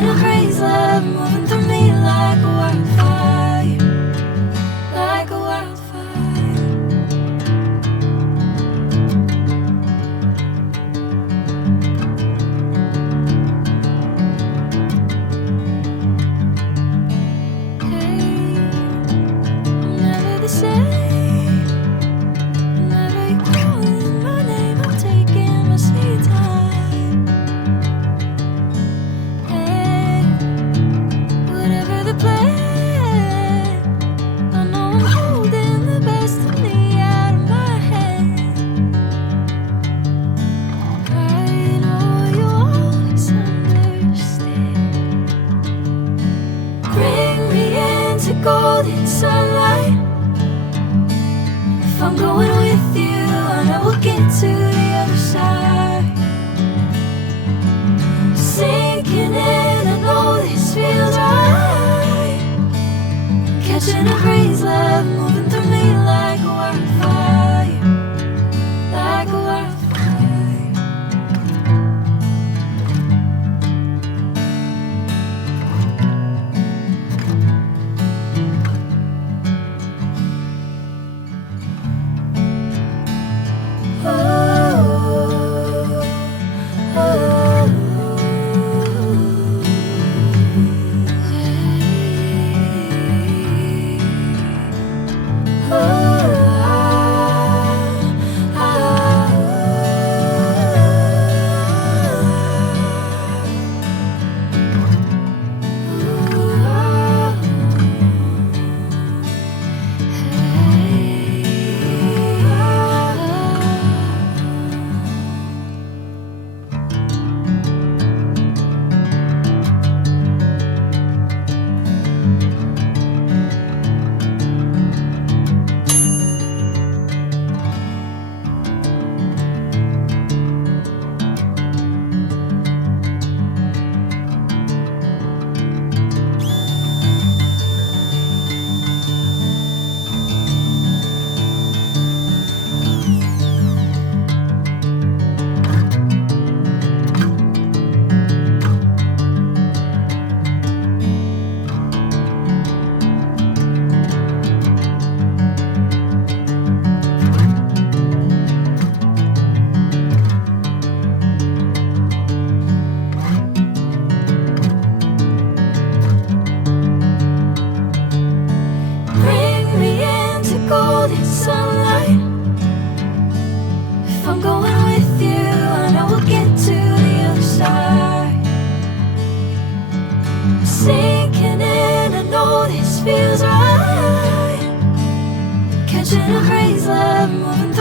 Catching a crazy love moving through me like a wildfire, like a wildfire. Hey, I'm never the same. Whenever you're calling my name, I'm taking my sweet time. Hey, whatever the plan, I know I'm holding the best of me out of my hand. I know you always understand. Bring me into golden sunlight. If I'm going with you, I know we'll get to the other side. Sinking in, I know this feels right. Catching a crazy love moving through me like a wildfire, like a wildfire. Bring me into golden sunlight. If I'm going with you, I know we'll get to the other side. Sinking in, I know this feels right. Catching a crazy love moving through